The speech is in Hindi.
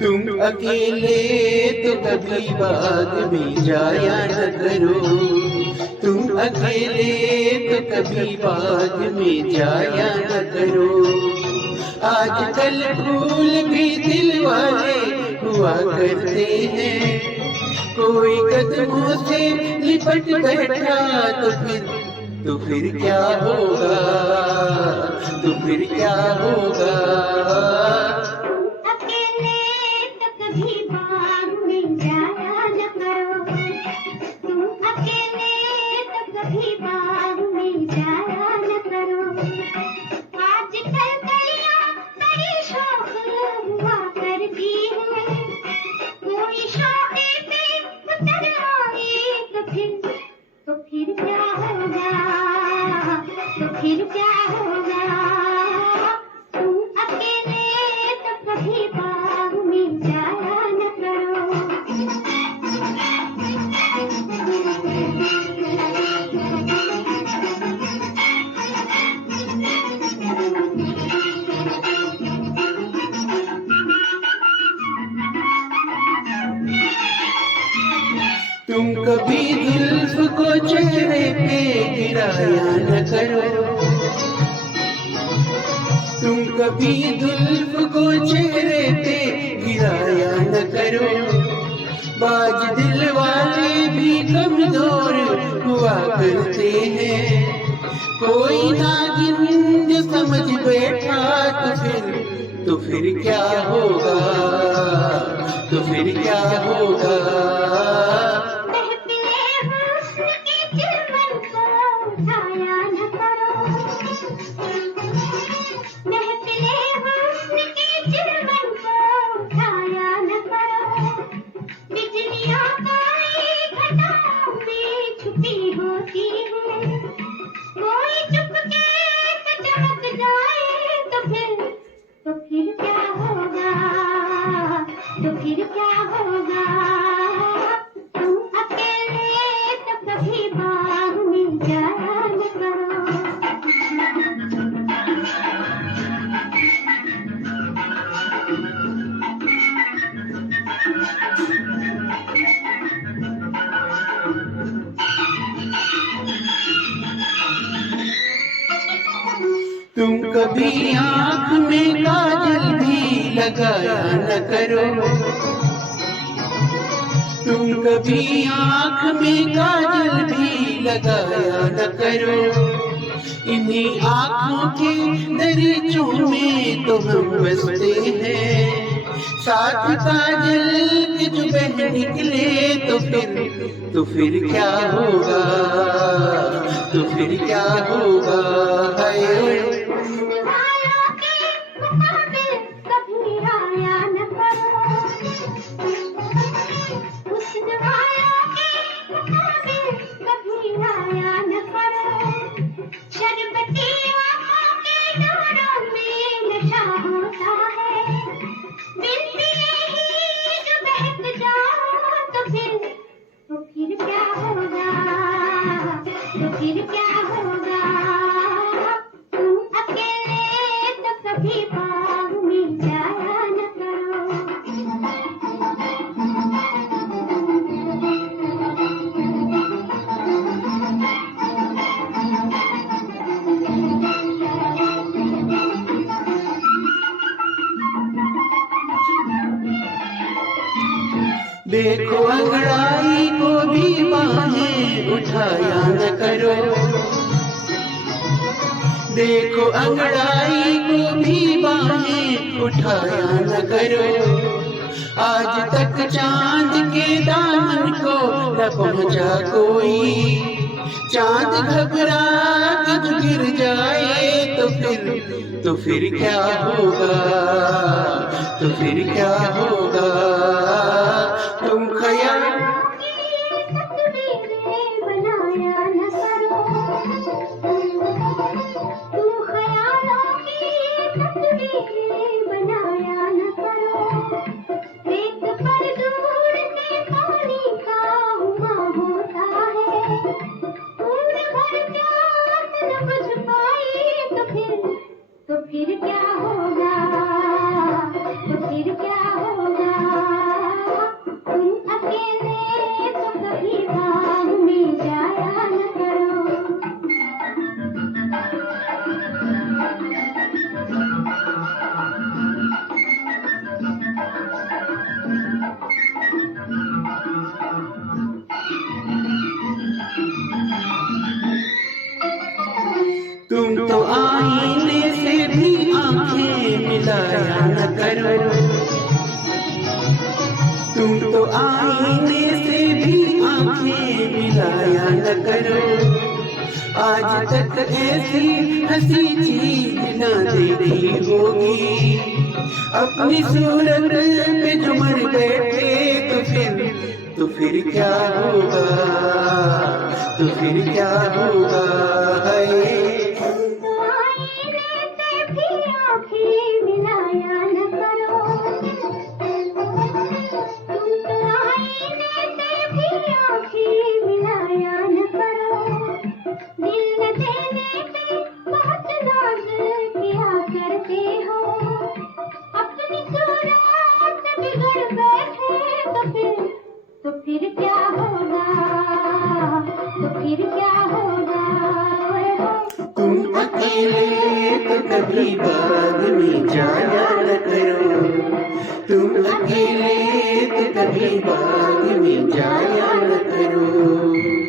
तुम अकेले तो कभी बाग में जाया न करो। तुम अकेले तो कभी बाग में जाया न करो। आजकल फूल भी दिल वाले हुआ करते हैं। कोई कदमों से लिपट बैठा तो फिर क्या होगा, तो फिर क्या होगा। फिर क्या होगा, तुम अकेले तो कभी बाग में जाया न करो। तुम कभी जुल्फ को चेहरे पे गिराया न करो। तुम कभी जुल्फ को चेहरे पे गिराया न करो। बाज दिल वाले भी कमजोर हुआ करते हैं। कोई नागिन जो समझ बैठा तो फिर क्या होगा, तो फिर क्या होगा। तो फिर क्या होगा, तो फिर क्या होगा। तुम अकेले तो कभी बाग में जाया न करो। तुम कभी आँख में काजल भी लगाया न करो। तुम कभी आँख में काजल भी लगाया न करो। इन्हीं आँखों के दरीचों में तो हम बसते हैं। साथ काजल के जो बह निकले तो फिर क्या होगा, तो फिर क्या होगा। हाय फिर क्या होगा, तुम अकेले तो कभी बाग में जाया न करो। देखो अंगड़ाई को भी बाहें उठाया न करो। देखो अंगड़ाई को भी बाहें उठाया न करो। आज तक चांद के दामन को न पहुंचा कोई। चांद घबरा के जो गिर जाए तो फिर क्या होगा, तो फिर क्या होगा। तुम ख्याल तस्वीरें बनाया न करो। तुम तो आईने से भी आंखें मिलाया न करो, तुम तो आईने से भी आंखें मिलाया न करो। आज तक ऐसी हंसी चीज न देखी होगी, अपनी सूरत पे जो मर बैठे तो फिर क्या होगा, तो फिर क्या होगा। है तो फिर क्या होगा, तो फिर क्या होगा। तुम अकेले तो कभी बाग में जाया न करो, तुम अकेले तो कभी बाग में जाया न करो।